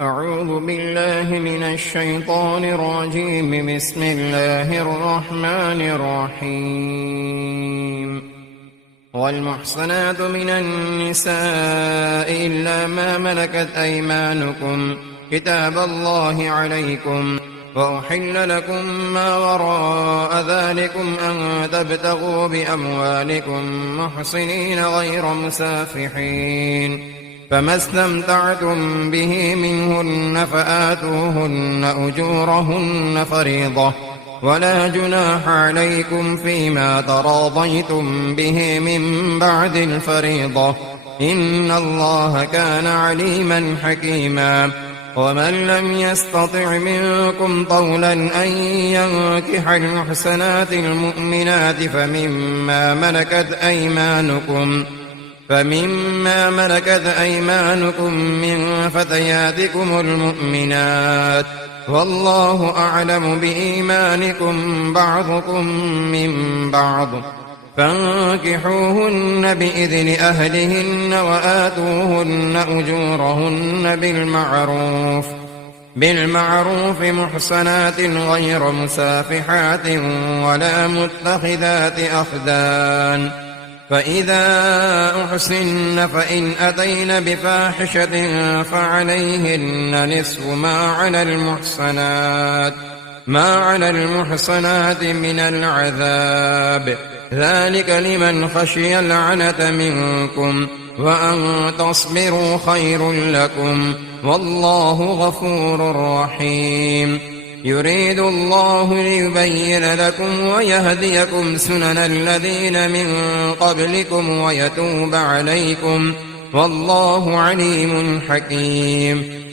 أعوذ بالله من الشيطان الرجيم. بسم الله الرحمن الرحيم. والمحصنات من النساء إلا ما ملكت أيمانكم كتاب الله عليكم، وأحل لكم ما وراء ذلكم أن تبتغوا بأموالكم محصنين غير مسافحين، فما استمتعتم به منهن فآتوهن أجورهن فريضة، ولا جناح عليكم فيما تراضيتم به من بعد الفريضة، إن الله كان عليما حكيما. ومن لم يستطع منكم طولا أن ينكح المحسنات المؤمنات فمما ملكت أيمانكم من فتياتكم المؤمنات، والله أعلم بإيمانكم بعضكم من بعض، فانكحوهن بإذن أهلهن وآتوهن أجورهن بالمعروف محصنات غير مسافحات ولا متخذات أخدان. فإذا أحسن فإن أتين بفاحشة فعليهن نصف ما على المحصنات من العذاب، ذلك لمن خشي العنة منكم، وأن تصبروا خير لكم، والله غفور رحيم. يريد الله ليبين لكم ويهديكم سنن الذين من قبلكم ويتوب عليكم، والله عليم حكيم.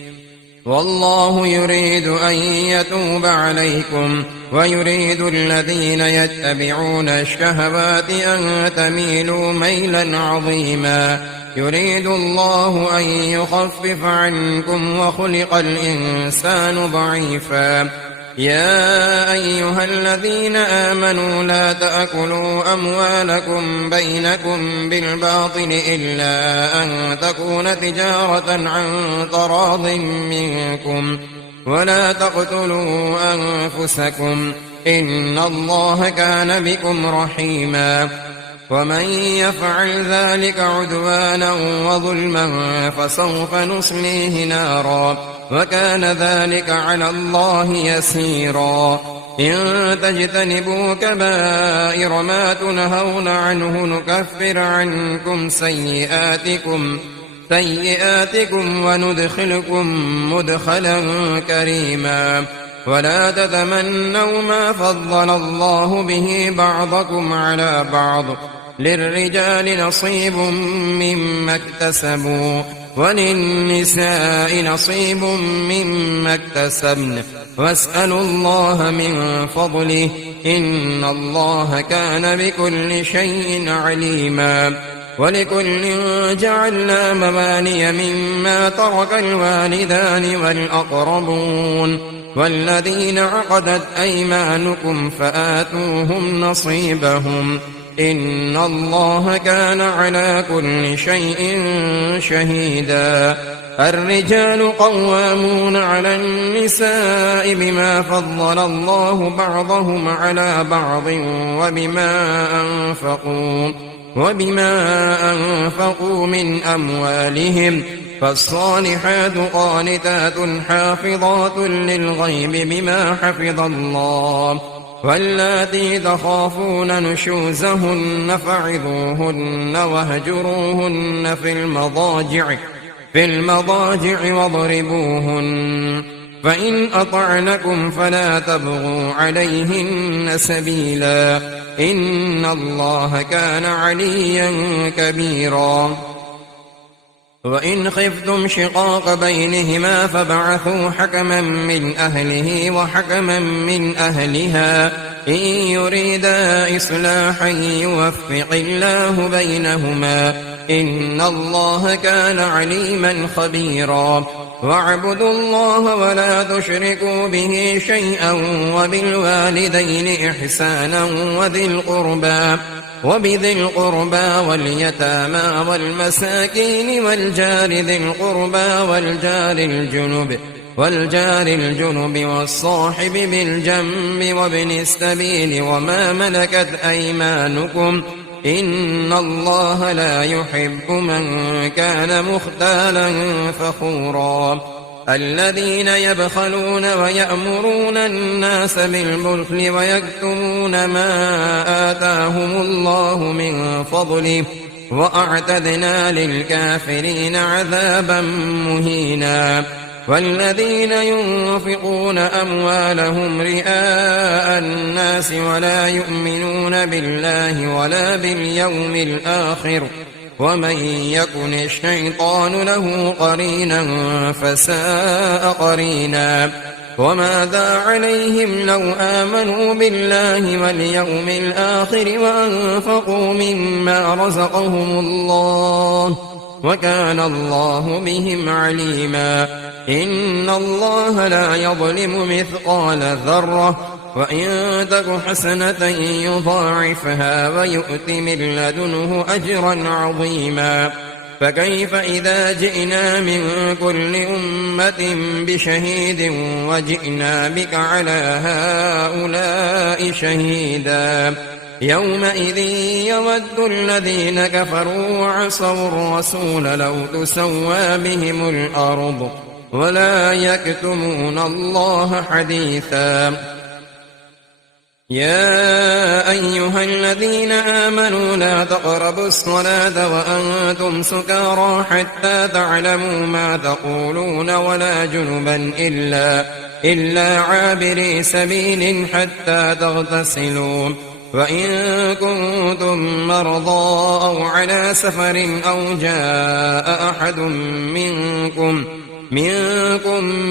والله يريد أن يتوب عليكم، ويريد الذين يتبعون الشهوات أن تميلوا ميلا عظيما. يريد الله أن يخفف عنكم وخلق الإنسان ضعيفا. يا أيها الذين آمنوا لا تأكلوا أموالكم بينكم بالباطل إلا أن تكون تجارة عن تراض منكم، ولا تقتلوا أنفسكم، إن الله كان بكم رحيما. ومن يفعل ذلك عدوانا وظلما فسوف نصليه نارا، وكان ذلك على الله يسيرا. إن تجتنبوا كبائر ما تنهون عنه نكفر عنكم سيئاتكم وندخلكم مدخلا كريما. ولا تتمنوا ما فضل الله به بعضكم على بعض، للرجال نصيب مما اكتسبوا، وللنساء نصيب مما اكتسبن، واسألوا الله من فضله، إن الله كان بكل شيء عليما. ولكل جعلنا موالي مما ترك الوالدان والأقربون والذين عقدت أيمانكم فآتوهم نصيبهم، إن الله كان على كل شيء شهيدا. الرجال قوامون على النساء بما فضل الله بعضهم على بعض وبما أنفقوا من أموالهم، فالصالحات قانتات حافظات للغيب بما حفظ الله. واللاتي تخافون نشوزهن فعظوهن واهجروهن في المضاجع واضربوهن، فإن أطعنكم فلا تبغوا عليهن سبيلا، إن الله كان عليا كبيرا. وإن خفتم شقاق بينهما فابعثوا حكما من أهله وحكما من أهلها، إن يريدا إصلاحا يوفق الله بينهما، إن الله كان عليما خبيرا. واعبدوا الله ولا تشركوا به شيئا، وبالوالدين إحسانا، وبذي القربى واليتامى والمساكين والجار ذي القربى والجار الجنب والصاحب بالجنب وابن السبيل وما ملكت أيمانكم إن الله لا يحب من كان مختالا فخورا الذين يبخلون ويأمرون الناس بالبخل ويكتمون ما آتاهم الله من فضله وأعتدنا للكافرين عذابا مهينا والذين ينفقون أموالهم رئاء الناس ولا يؤمنون بالله ولا باليوم الآخر ومن يكن الشيطان له قرينا فساء قرينا وماذا عليهم لو آمنوا بالله واليوم الآخر وأنفقوا مما رزقهم الله وكان الله بهم عليما إن الله لا يظلم مثقال ذرة وإن تك حسنة يضاعفها ويؤت من لدنه أجرا عظيما فكيف إذا جئنا من كل أمة بشهيد وجئنا بك على هؤلاء شهيدا يومئذ يود الذين كفروا وعصوا الرسول لو تسوى بهم الأرض ولا يكتمون الله حديثا يا أيها الذين آمنوا لا تقربوا الصلاة وأنتم سكارى حتى تعلموا ما تقولون ولا جنبا إلا عابري سبيل حتى تغتسلوا وإن كنتم مرضى أو على سفر أو جاء أحد منكم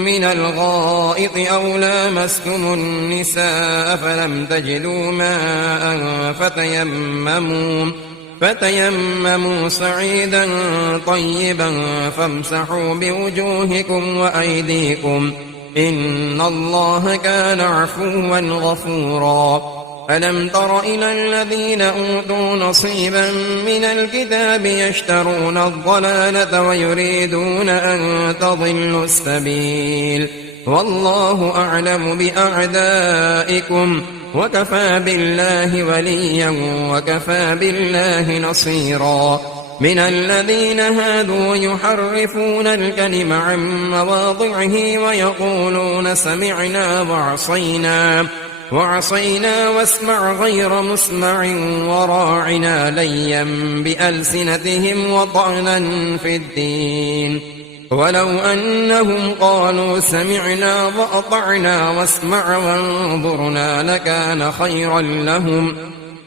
من الغائط أو لامستم النساء فلم تجدوا ماء فتيمموا صعيدا طيبا فامسحوا بوجوهكم وأيديكم إن الله كان عفوا غفورا ألم تر إلى الذين أوتوا نصيبا من الكتاب يشترون الضلالة ويريدون أن تضلوا السبيل والله أعلم بأعدائكم وكفى بالله وليا وكفى بالله نصيرا من الذين هادوا يحرفون الكلم عن مواضعه ويقولون سمعنا وعصينا واسمع غير مسمع وراعنا ليا بألسنتهم وطعنا في الدين ولو أنهم قالوا سمعنا وأطعنا واسمع وانظرنا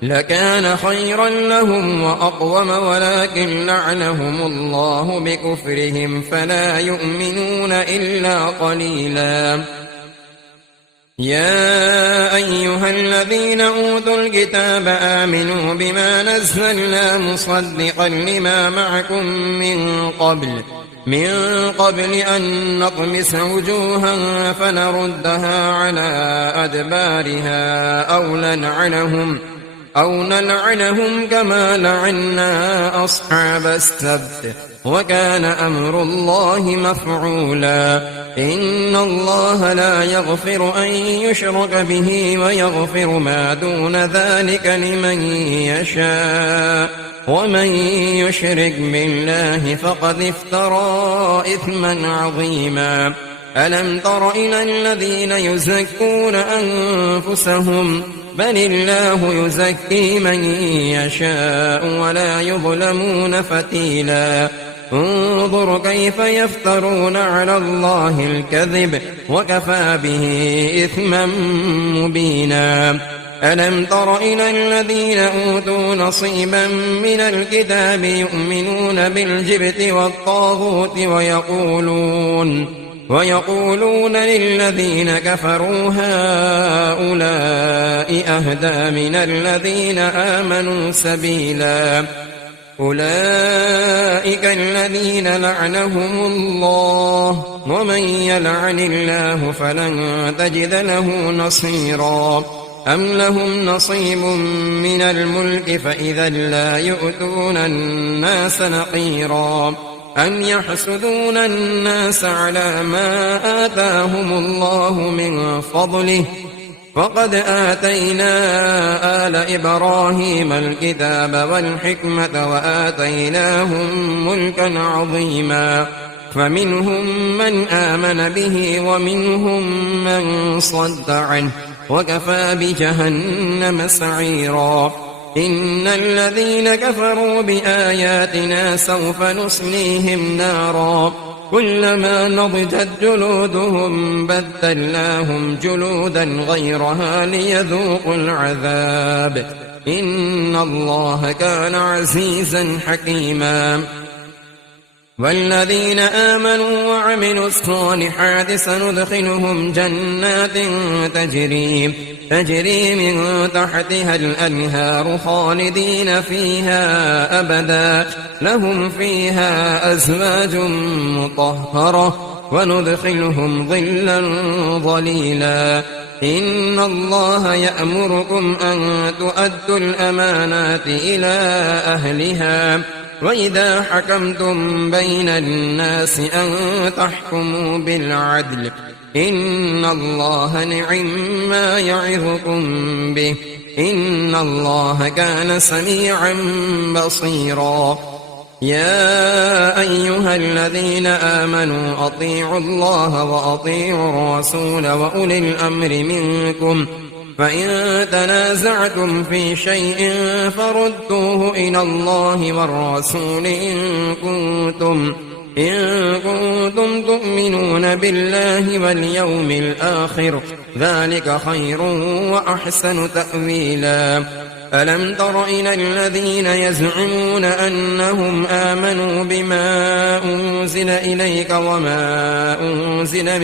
لكان خيرا لهم وأقوم ولكن لعنهم الله بكفرهم فلا يؤمنون إلا قليلا يا أيها الذين أوتوا الكتاب آمنوا بما نزلنا مصدقا لما معكم من قبل أن نطمس وجوها فنردها على أدبارها أو نلعنهم كما لعنا أصحاب السبت وكان أمر الله مفعولا إن الله لا يغفر أن يشرك به ويغفر ما دون ذلك لمن يشاء ومن يشرك بالله فقد افترى إثما عظيما ألم تر إلى الذين يزكون أنفسهم بل الله يزكي من يشاء ولا يظلمون فتيلا انظر كيف يفترون على الله الكذب وكفى به إثما مبينا ألم تر إلى الذين أوتوا نصيبا من الكتاب يؤمنون بالجبت والطاغوت ويقولون للذين كفروا هؤلاء أهدى من الذين آمنوا سبيلا أولئك الذين لعنهم الله ومن يلعن الله فلن تجد له نصيرا أم لهم نصيب من الملك فإذا لا يؤتون الناس نقيرا أم يحسدون الناس على ما آتاهم الله من فضله فقد آتينا آل إبراهيم الكتاب والحكمة وآتيناهم ملكا عظيما فمنهم من آمن به ومنهم من صد عنه وكفى بجهنم سعيرا إن الذين كفروا بآياتنا سوف نصليهم نارا كلما نضجت جلودهم بدلناهم جلودا غيرها ليذوقوا العذاب إن الله كان عزيزا حكيما والذين آمنوا وعملوا الصالحات سندخلهم جنات تجري من تحتها الأنهار خالدين فيها أبدا لهم فيها أزواج مطهرة وندخلهم ظلا ظليلا إن الله يأمركم أن تؤدوا الأمانات إلى أهلها وإذا حكمتم بين الناس أن تحكموا بالعدل إن الله نعم يعظكم به إن الله كان سميعا بصيرا يا أيها الذين آمنوا أطيعوا الله وأطيعوا الرسول وأولي الأمر منكم فإن تنازعتم في شيء فردوه إلى الله والرسول إن كنتم تؤمنون بالله واليوم الآخر ذلك خير وأحسن تأويلا ألم تر إلى الذين يزعمون أنهم آمنوا بما أنزل إليك وما أنزل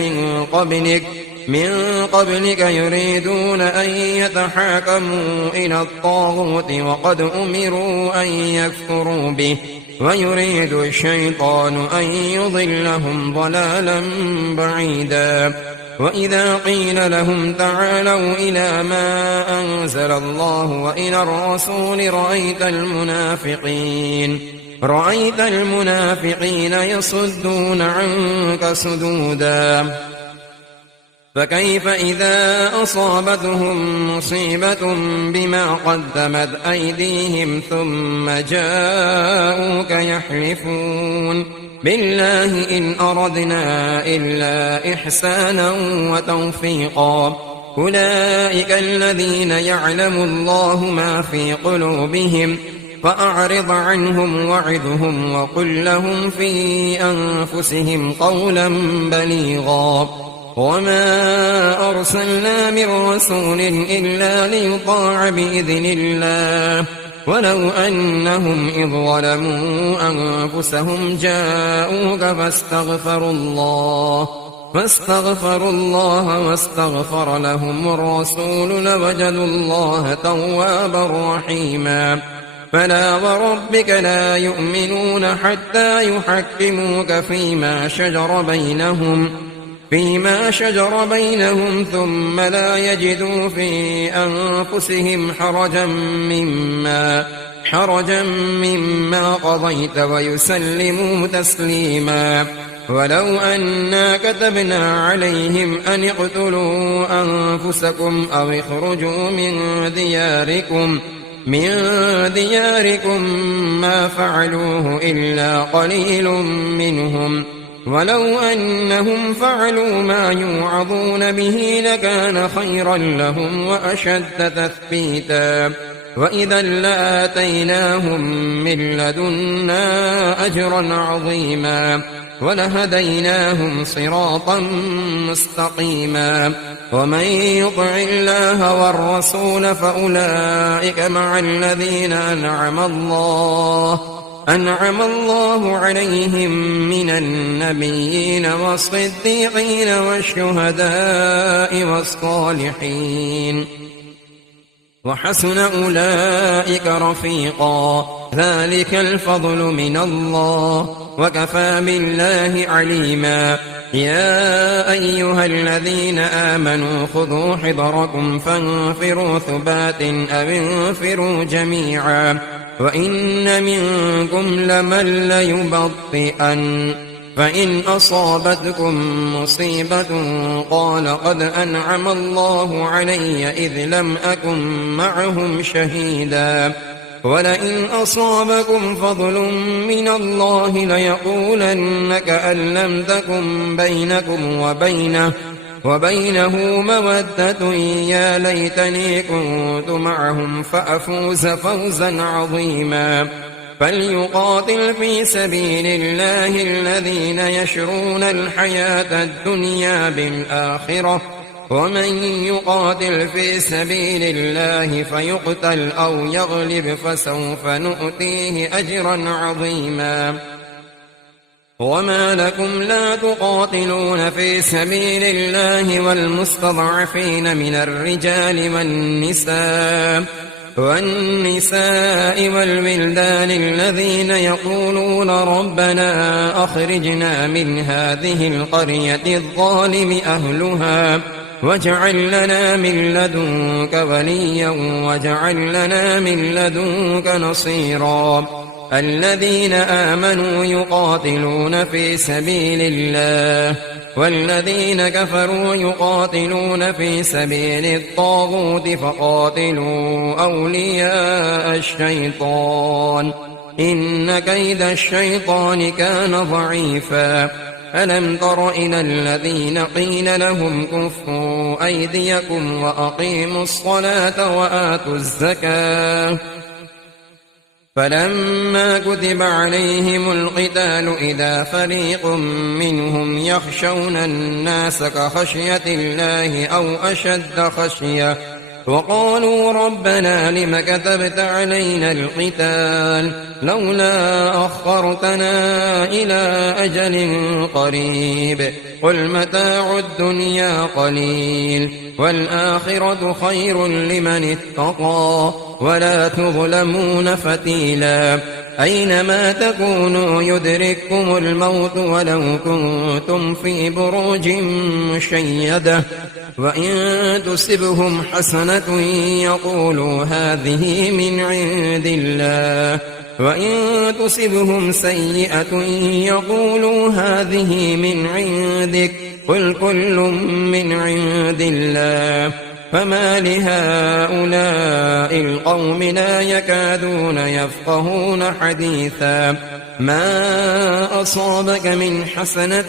من قبلك يريدون أن يتحاكموا إلى الطاغوت وقد أمروا أن يكفروا به ويريد الشيطان أن يضلهم ضلالا بعيدا وإذا قيل لهم تعالوا إلى ما أنزل الله وإلى الرسول رأيت المنافقين يصدون عنك صدودا فكيف إذا أصابتهم مصيبة بما قدمت أيديهم ثم جاءوك يحلفون بالله إن أردنا إلا إحسانا وتوفيقا أولئك الذين يعلم الله ما في قلوبهم فأعرض عنهم وعظهم وقل لهم في أنفسهم قولا بليغا وما أرسلنا من رسول إلا ليطاع بإذن الله ولو أنهم إذ ظلموا أنفسهم جاءوك فاستغفروا الله واستغفر لهم الرسول لوجدوا الله توابا رحيما فلا وربك لا يؤمنون حتى يحكموك فيما شجر بينهم ثم لا يجدوا في أنفسهم حرجا مما قضيت ويسلموا تسليما ولو أنا كتبنا عليهم أن اقتلوا أنفسكم أو اخرجوا من دياركم ما فعلوه إلا قليل منهم ولو أنهم فعلوا ما يوعظون به لكان خيرا لهم وأشد تثبيتا وإذا لآتيناهم من لدنا أجرا عظيما ولهديناهم صراطا مستقيما ومن يطع الله والرسول فأولئك مع الذين أنعم الله عليهم من النبيين والصديقين والشهداء والصالحين وحسن أولئك رفيقا ذلك الفضل من الله وكفى بالله عليما يا أيها الذين آمنوا خذوا حذركم فانفروا ثبات أو انفروا جميعا وإن منكم لمن ليبطئن فإن أصابتكم مصيبة قال قد أنعم الله علي إذ لم أكن معهم شهيدا ولئن أصابكم فضل من الله ليقولن كأن لم تكن بينكم وبينه مودة يا ليتني كنت معهم فأفوز فوزا عظيما فليقاتل في سبيل الله الذين يشرون الحياة الدنيا بالآخرة ومن يقاتل في سبيل الله فيقتل أو يغلب فسوف نؤتيه أجرا عظيما وما لكم لا تقاتلون في سبيل الله والمستضعفين من الرجال والنساء والولدان الذين يقولون ربنا أخرجنا من هذه القرية الظالم أهلها واجعل لنا من لدنك وليا واجعل لنا من لدنك نصيرا الذين آمنوا يقاتلون في سبيل الله والذين كفروا يقاتلون في سبيل الطاغوت فقاتلوا أولياء الشيطان إن كيد الشيطان كان ضعيفا ألم تر إلى الذين قيل لهم كفوا أيديكم وأقيموا الصلاة وآتوا الزكاة فلما كتب عليهم القتال إذا فريق منهم يخشون الناس كخشية الله أو أشد خشية وقالوا ربنا لم كتبت علينا القتال لولا أخرتنا إلى أجل قريب قل متاع الدنيا قليل والآخرة خير لمن اتقى ولا تظلمون فتيلا أينما تكونوا يدرككم الموت ولو كنتم في بروج مشيدة وإن تصبهم حسنة يقولوا هذه من عند الله وإن تصبهم سيئة يقولوا هذه من عندك قل كل من عند الله فما لهؤلاء القوم لا يكادون يفقهون حديثا ما أصابك من حسنة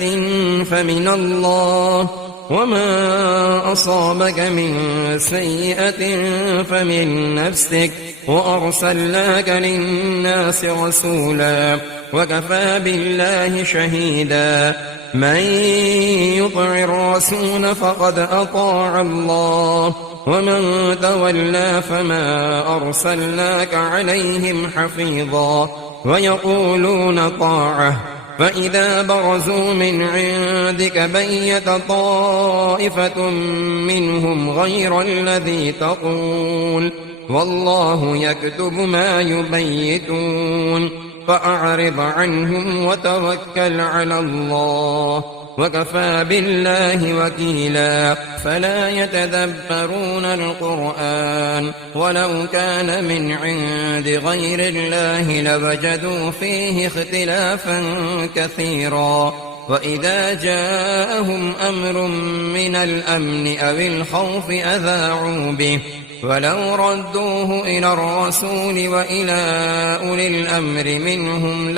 فمن الله وما أصابك من سيئة فمن نفسك وأرسلناك للناس رسولا وكفى بالله شهيدا من يطع الرسول فقد أطاع الله ومن تولى فما أرسلناك عليهم حفيظا ويقولون طاعة فإذا برزوا من عندك بيت طائفة منهم غير الذي تقول والله يكتب ما يبيتون فأعرض عنهم وتوكل على الله وكفى بالله وكيلا فلا يتدبرون القرآن ولو كان من عند غير الله لوجدوا فيه اختلافا كثيرا وإذا جاءهم أمر من الأمن أو الخوف أذاعوا به ولو ردوه إلى الرسول وإلى أولي الأمر منهم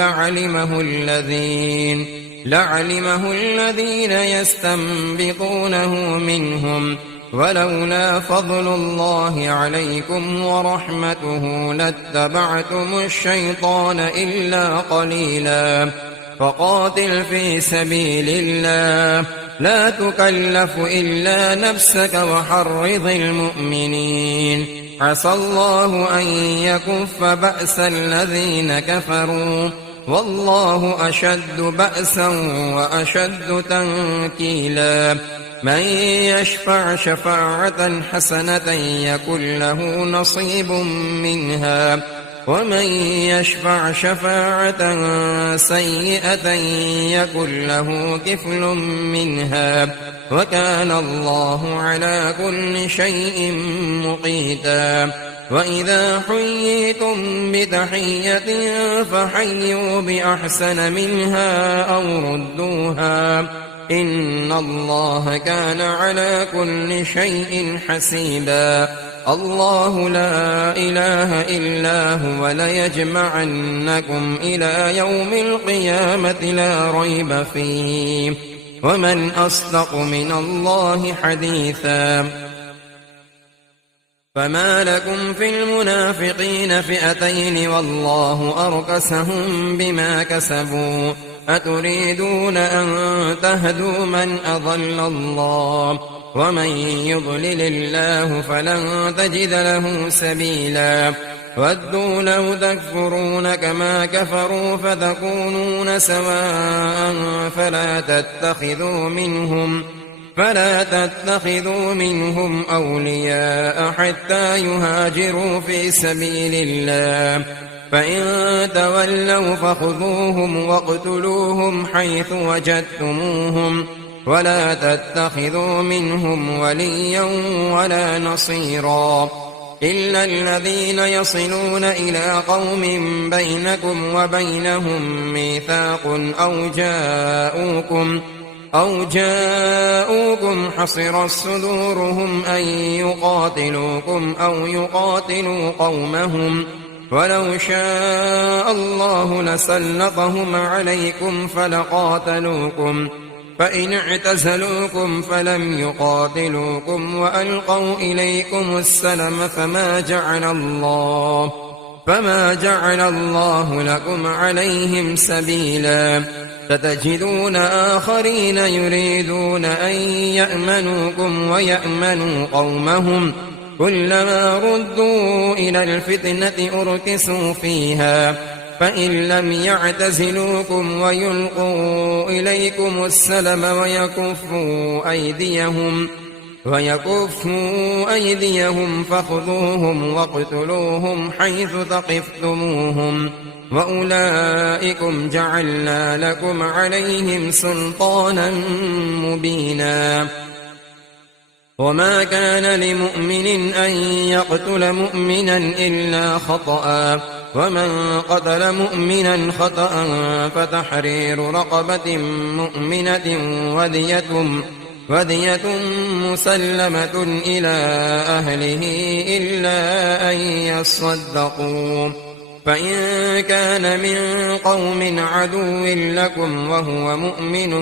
لعلمه الذين يستنبطونه منهم ولولا فضل الله عليكم ورحمته لاتبعتم الشيطان إلا قليلا فقاتل في سبيل الله لا تكلف إلا نفسك وحرض المؤمنين عسى الله أن يكف بأس الذين كفروا والله أشد بأسا وأشد تنكيلا من يشفع شفاعة حسنة يكن له نصيب منها ومن يشفع شفاعة سيئة يكن له كفل منها وكان الله على كل شيء مقيتا وإذا حييتم بتحية فحيوا بأحسن منها أو ردوها إن الله كان على كل شيء حسيبا الله لا إله إلا هو ليجمعنكم إلى يوم القيامة لا ريب فيه ومن أصدق من الله حديثا فما لكم في المنافقين فئتين والله أركسهم بما كسبوا أتريدون أن تهدوا من أضل الله ومن يضلل الله فلن تجد له سبيلا ودوا لو تكفرون كما كفروا فتكونون سواء فلا تتخذوا منهم أولياء حتى يهاجروا في سبيل الله فإن تولوا فخذوهم واقتلوهم حيث وجدتموهم ولا تتخذوا منهم وليا ولا نصيرا إلا الذين يصلون إلى قوم بينكم وبينهم ميثاق أو جاءوكم حصرت صدورهم أن يقاتلوكم أو يقاتلوا قومهم ولو شاء الله لسلطهم عليكم فلقاتلوكم فإن اعتزلوكم فلم يقاتلوكم وألقوا إليكم السلم فما جعل الله لكم عليهم سبيلا ستجدون آخرين يريدون أن يأمنوكم ويأمنوا قومهم كلما ردوا إلى الفتنة أركسوا فيها فإن لم يعتزلوكم ويلقوا إليكم السلم ويكفوا أيديهم فخذوهم واقتلوهم حيث ثقفتموهم وأولئكم جعلنا لكم عليهم سلطانا مبينا وما كان لمؤمن أن يقتل مؤمنا إلا خطأ ومن قتل مؤمنا خطأ فتحرير رقبة مؤمنة ودية مسلمة إلى أهله إلا أن يصدقوا فإن كان من قوم عدو لكم وهو مؤمن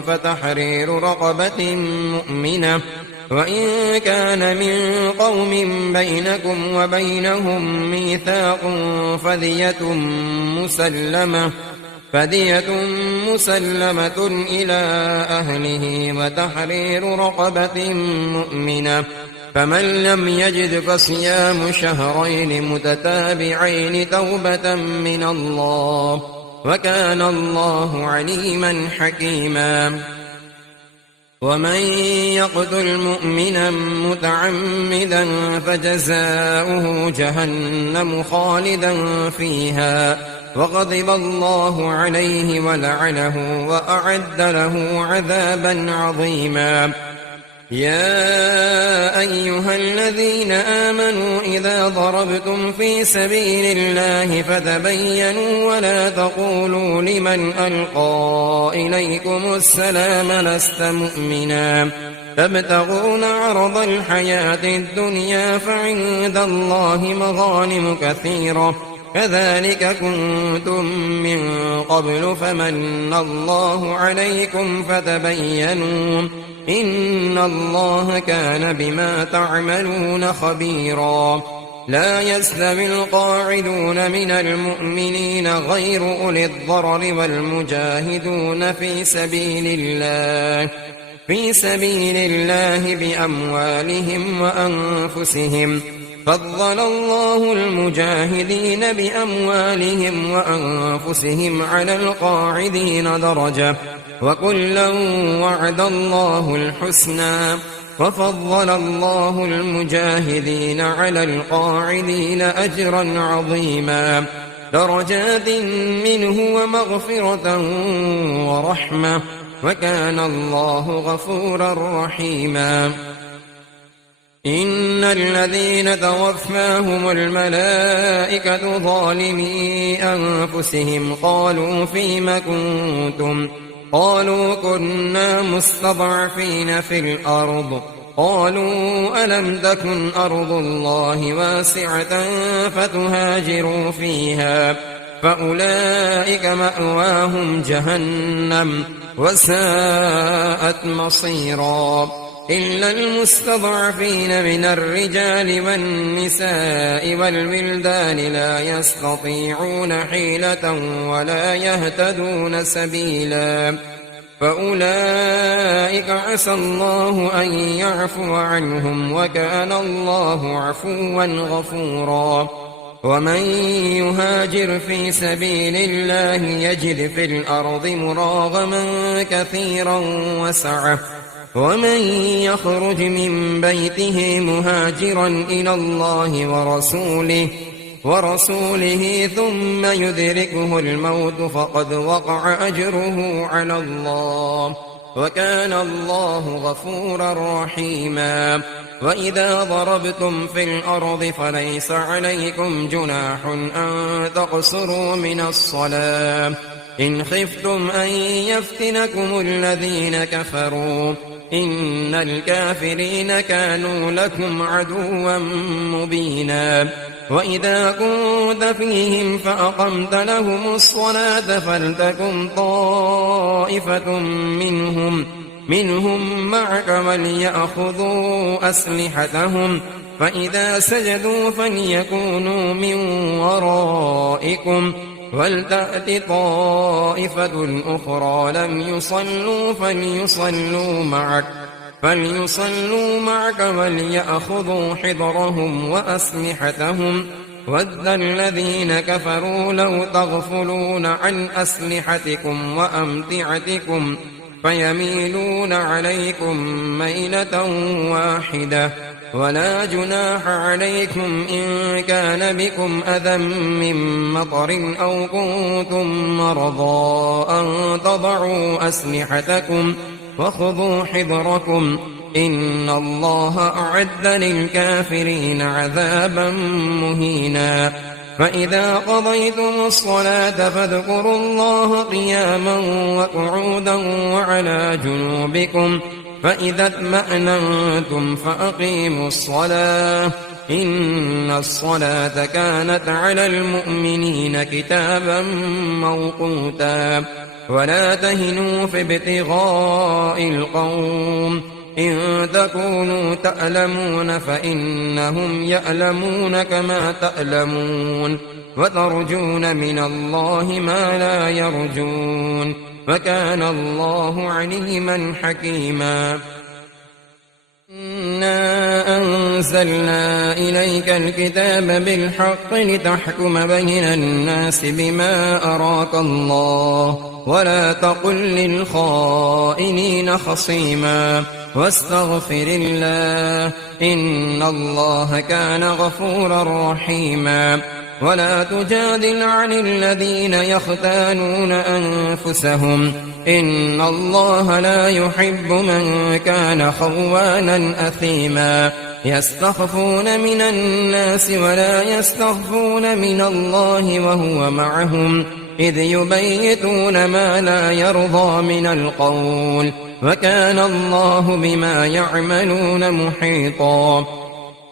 فتحرير رقبة مؤمنة وإن كان من قوم بينكم وبينهم ميثاق فدية مسلمة إلى أهله وتحرير رقبة مؤمنة فمن لم يجد فصيام شهرين متتابعين توبة من الله وكان الله عليما حكيما ومن يقتل مؤمنا متعمدا فجزاؤه جهنم خالدا فيها وغضب الله عليه ولعنه وأعد له عذابا عظيما يا أيها الذين آمنوا إذا ضربتم في سبيل الله فتبينوا ولا تقولوا لمن ألقى إليكم السلام لست مؤمنا تبتغون عرض الحياة الدنيا فعند الله مغانم كثيرة كذلك كنتم من قبل فمن الله عليكم فتبينوا إن الله كان بما تعملون خبيرا لا يستوي القاعدون من المؤمنين غير أولي الضرر والمجاهدون في سبيل الله بأموالهم وأنفسهم فضل الله المجاهدين بأموالهم وأنفسهم على القاعدين درجة وكلا وعد الله الحسنى وفضل الله المجاهدين على القاعدين أجرا عظيما درجات منه ومغفرة ورحمة وكان الله غفورا رحيما إن الذين توفاهم الملائكة ظالمي أنفسهم قالوا فيم كنتم قالوا كنا مستضعفين في الأرض قالوا ألم تكن أرض الله واسعة فتهاجروا فيها فأولئك مأواهم جهنم وساءت مصيرا إلا المستضعفين من الرجال والنساء والولدان لا يستطيعون حيلة ولا يهتدون سبيلا فأولئك عسى الله أن يعفو عنهم وكان الله عفوا غفورا ومن يهاجر في سبيل الله يجد في الأرض مراغما كثيرا وسعة ومن يخرج من بيته مهاجرا إلى الله ورسوله ثم يدركه الموت فقد وقع أجره على الله وكان الله غفورا رحيما وإذا ضربتم في الأرض فليس عليكم جناح أن تقصروا من الصلاة إن خفتم أن يفتنكم الذين كفروا إن الكافرين كانوا لكم عدوا مبينا وإذا كنت فيهم فأقمت لهم الصلاة فلتكن طائفة منهم معك وليأخذوا أسلحتهم فإذا سجدوا فليكونوا من ورائكم ولتأت طائفة أخرى لم يصلوا فليصلوا معك وليأخذوا حذرهم وأسلحتهم ود الذين كفروا لو تغفلون عن أسلحتكم وأمتعتكم فيميلون عليكم ميلة واحدة ولا جناح عليكم إن كان بكم أذى من مطر أو كنتم مرضى أن تضعوا أسلحتكم وخذوا حذركم إن الله أعد للكافرين عذابا مهينا فإذا قضيتم الصلاة فاذكروا الله قياما وقعودا وعلى جنوبكم فإذا اطمأننتم فأقيموا الصلاة إن الصلاة كانت على المؤمنين كتابا موقوتا ولا تهنوا في ابتغاء القوم إن تكونوا تألمون فإنهم يألمون كما تألمون وترجون من الله ما لا يرجون وكان الله عليما حكيما إنا أنزلنا إليك الكتاب بالحق لتحكم بين الناس بما أراك الله ولا تقل للخائنين خصيما واستغفر الله إن الله كان غفورا رحيما ولا تجادل عن الذين يختانون أنفسهم إن الله لا يحب من كان خوانا أثيما يستخفون من الناس ولا يستخفون من الله وهو معهم إذ يبيتون ما لا يرضى من القول وكان الله بما يعملون محيطا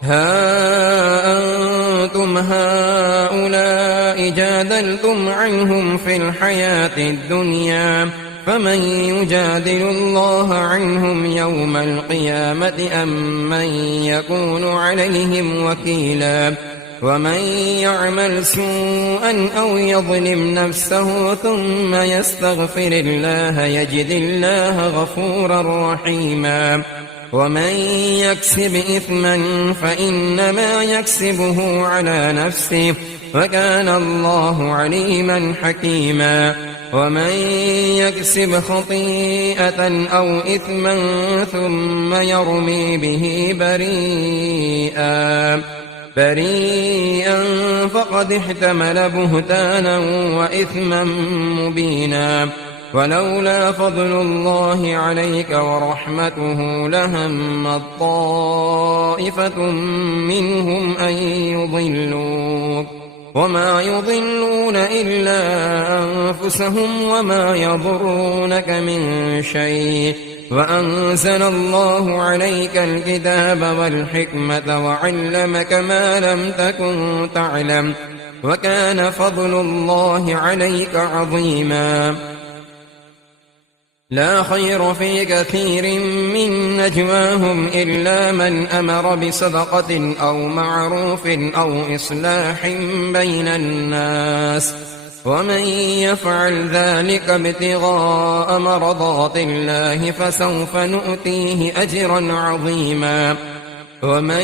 ها أنتم هؤلاء جادلتم عنهم في الحياة الدنيا فمن يجادل الله عنهم يوم القيامة أم من يكون عليهم وكيلا ومن يعمل سوءا أو يظلم نفسه ثم يستغفر الله يجد الله غفورا رحيما ومن يكسب إثما فإنما يكسبه على نفسه وكان الله عليما حكيما ومن يكسب خطيئة أو إثما ثم يرمي به بريئا فقد احتمل بهتانا وإثما مبينا. ولولا فضل الله عليك ورحمته لهمت طائفة منهم أن يضلوك وما يضلون إلا أنفسهم وما يضرونك من شيء. وأنزل الله عليك الكتاب والحكمة وعلمك ما لم تكن تعلم وكان فضل الله عليك عظيما. لا خير في كثير من نجواهم إلا من أمر بصدقة أو معروف أو إصلاح بين الناس ومن يفعل ذلك ابتغاء مرضات الله فسوف نؤتيه أجرا عظيما. ومن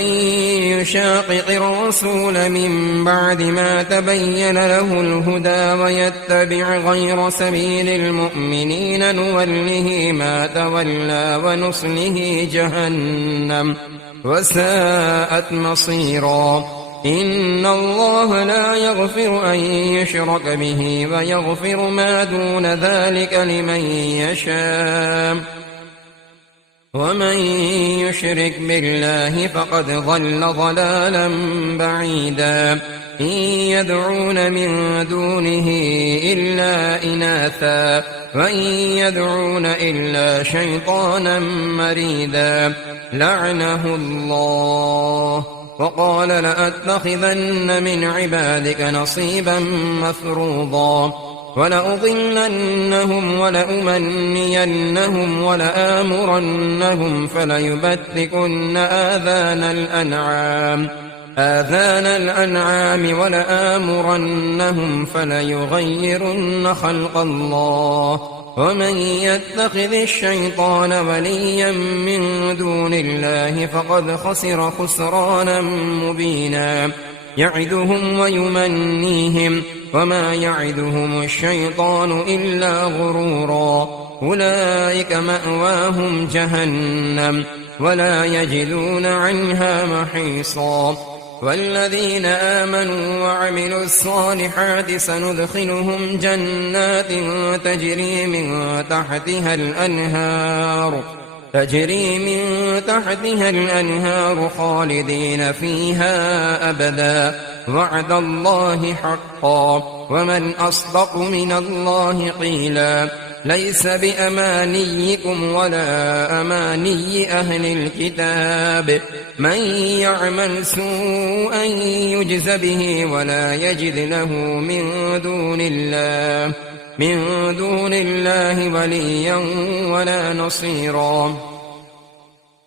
يشاقق الرسول من بعد ما تبين له الهدى ويتبع غير سبيل المؤمنين نوله ما تولى ونصله جهنم وساءت مصيرا. إن الله لا يغفر أن يشرك به ويغفر ما دون ذلك لمن يشاء ومن يشرك بالله فقد ضل ضلالا بعيدا. إن يدعون من دونه إلا إناثا وإن يدعون إلا شيطانا مريدا لعنه الله وقال لأتخذن من عبادك نصيبا مفروضا. ولأضلنهم ولأمنينهم ولآمرنهم فليبتكن آذان الأنعام ولآمرنهم فليغيرن خلق الله. ومن يتخذ الشيطان وليا من دون الله فقد خسر خسرانا مبينا. يعدهم ويمنيهم وما يعدهم الشيطان إلا غرورا. أولئك مأواهم جهنم ولا يجدون عنها محيصا. والذين آمنوا وعملوا الصالحات سندخلهم جنات تجري من تحتها الأنهار خالدين فيها أبدا وعد الله حقا ومن أصدق من الله قيلا. ليس بأمانيكم ولا أماني أهل الكتاب من يعمل سوءا يجز به ولا يجد له من دون الله وليا ولا نصيرا.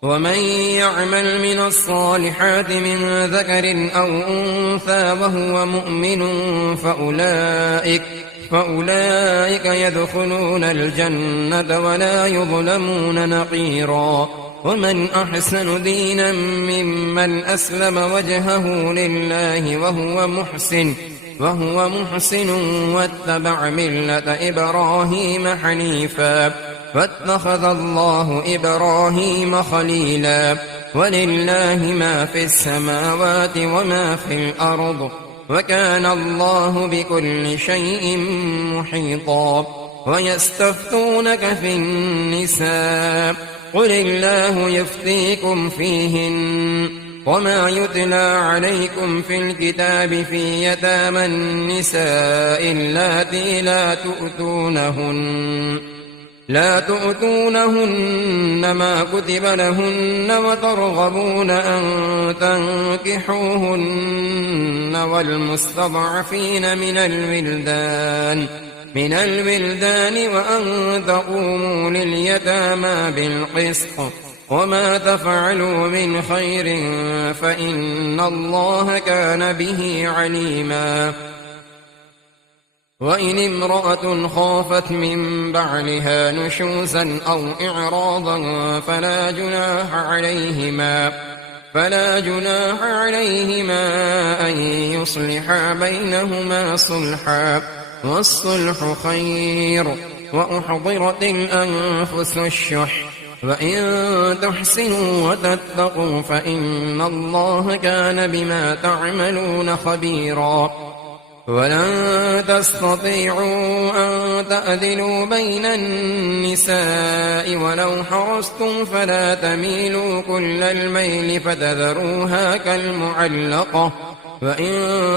ومن يعمل من الصالحات من ذكر أو أنثى وهو مؤمن فأولئك يدخلون الجنة ولا يظلمون نقيرا. ومن أحسن دينا ممن أسلم وجهه لله وهو محسن واتبع ملة إبراهيم حنيفا واتخذ الله إبراهيم خليلا. ولله ما في السماوات وما في الأرض وكان الله بكل شيء محيطا. ويستفتونك في النساء قل الله يفتيكم فيهن وما يتلى عليكم في الكتاب في يتامى النساء اللاتي لا تؤتونهن ما كتب لهن وترغبون أن تنكحوهن والمستضعفين من الولدان وأن تقوموا لليتامى بالقسط وما تفعلوا من خير فإن الله كان به عليما. وإن امرأة خافت من بعلها نشوزا أو إعراضا فلا جناح عليهما أن يصلحا بينهما صلحا والصلح خير، وأحضرت الأنفس الشح، وإن تحسنوا وتتقوا فإن الله كان بما تعملون خبيرا. ولن تستطيعوا أن تعدلوا بين النساء ولو حرصتم، فلا تميلوا كل الميل فتذروها كالمعلقة، وإن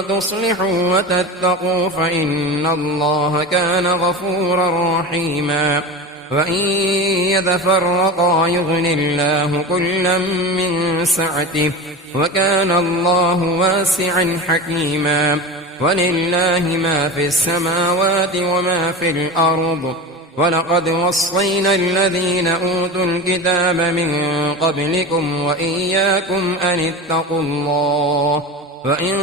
تصلحوا وتتقوا فإن الله كان غفورا رحيما. وإن يتفرقا يغن الله كلا من سعته، وكان الله واسعا حكيما. ولله ما في السماوات وما في الأرض، ولقد وصينا الذين أوتوا الكتاب من قبلكم وإياكم أن اتقوا الله، وإن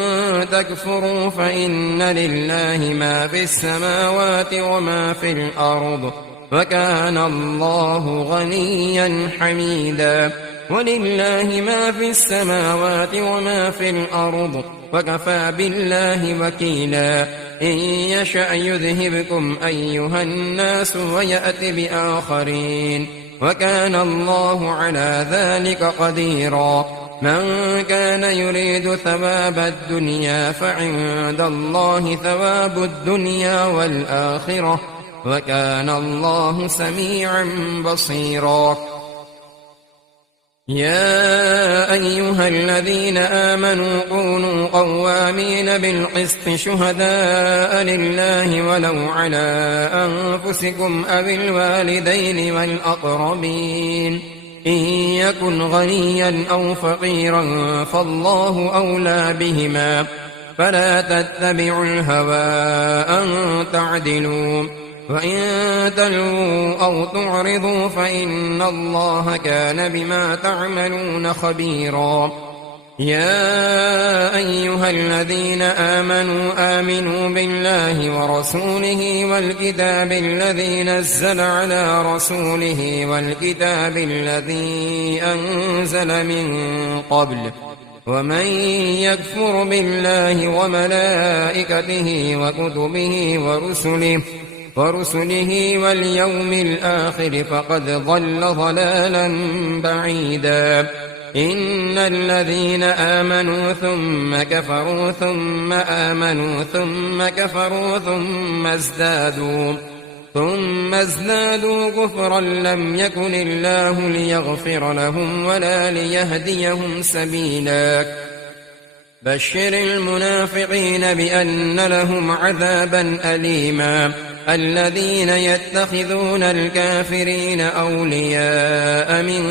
تكفروا فإن لله ما في السماوات وما في الأرض، وكان الله غنيا حميدا. ولله ما في السماوات وما في الأرض، وكفى بالله وكيلا. إن يشأ يذهبكم أيها الناس ويأت بآخرين، وكان الله على ذلك قديرا. من كان يريد ثواب الدنيا فعند الله ثواب الدنيا والآخرة، وكان الله سميعا بصيرا. يا أيها الذين آمنوا كونوا قوامين بالقسط شهداء لله ولو على أنفسكم أو الوالدين والأقربين، إن يكن غنيا أو فقيرا فالله أولى بهما، فلا تتبعوا الهوى أن تعدلوا، وإن تلووا أو تعرضوا فإن الله كان بما تعملون خبيرا. يا أيها الذين آمنوا بالله ورسوله والكتاب الذي نزل على رسوله والكتاب الذي أنزل من قبل، ومن يكفر بالله وملائكته وكتبه ورسله واليوم الآخر فقد ضل ضلالا بعيدا. إن الذين آمنوا ثم كفروا ثم آمنوا ثم كفروا ثم ازدادوا كفرا لم يكن الله ليغفر لهم ولا ليهديهم سبيلا. بشر المنافقين بأن لهم عذابا أليما. الذين يتخذون الكافرين أولياء من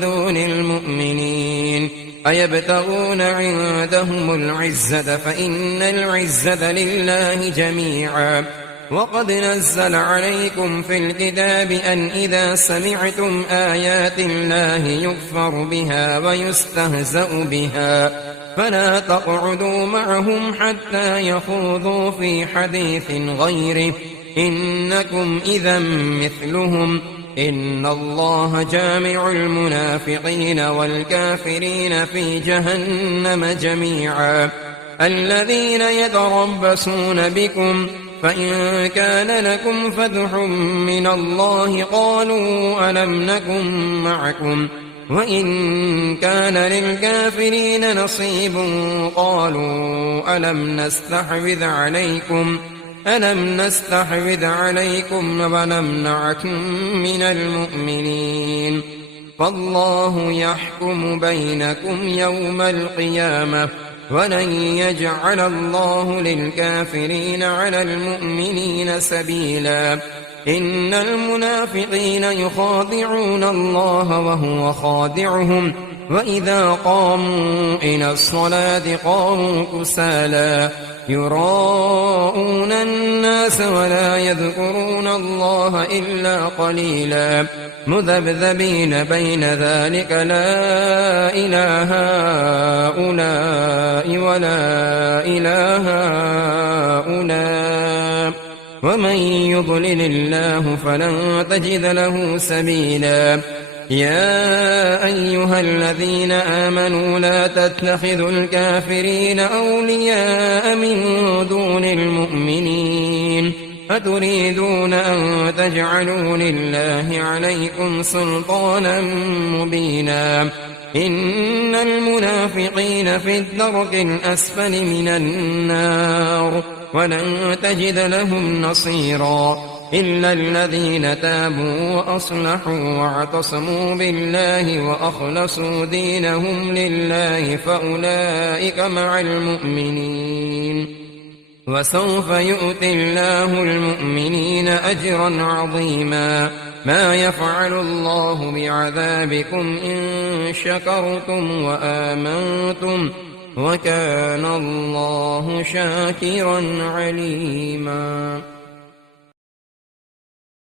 دون المؤمنين أيبتغون عندهم العزة فإن العزة لله جميعا. وقد نزل عليكم في الكتاب أن إذا سمعتم آيات الله يكفر بها ويستهزأ بها فلا تقعدوا معهم حتى يخوضوا في حديث غيره إنكم إذا مثلهم. إن الله جامع المنافقين والكافرين في جهنم جميعا. الذين يتربصون بكم فإن كان لكم فتح من الله قالوا ألم نكن معكم وإن كان للكافرين نصيب قالوا ألم نستحوذ عليكم ونمنعكم من المؤمنين. فالله يحكم بينكم يوم القيامة ولن يجعل الله للكافرين على المؤمنين سبيلا. إن المنافقين يخادعون الله وهو خادعهم وإذا قاموا إلى الصلاة قاموا كسالى يراءون الناس ولا يذكرون الله إلا قليلا مذبذبين بين ذلك لا إله هؤلاء ولا إله هؤلاء ومن يضلل الله فلن تجد له سبيلا. يا أيها الذين آمنوا لا تتخذوا الكافرين أولياء من دون المؤمنين أتريدون أن تجعلوا لله عليكم سلطانا مبينا إن المنافقين في الدرك الأسفل من النار ولن تجد لهم نصيرا إلا الذين تابوا وأصلحوا واعتصموا بالله وأخلصوا دينهم لله فأولئك مع المؤمنين وسوف يؤتي الله المؤمنين أجرا عظيما ما يفعل الله بعذابكم إن شكرتم وآمنتم وكان الله شاكرا عليما.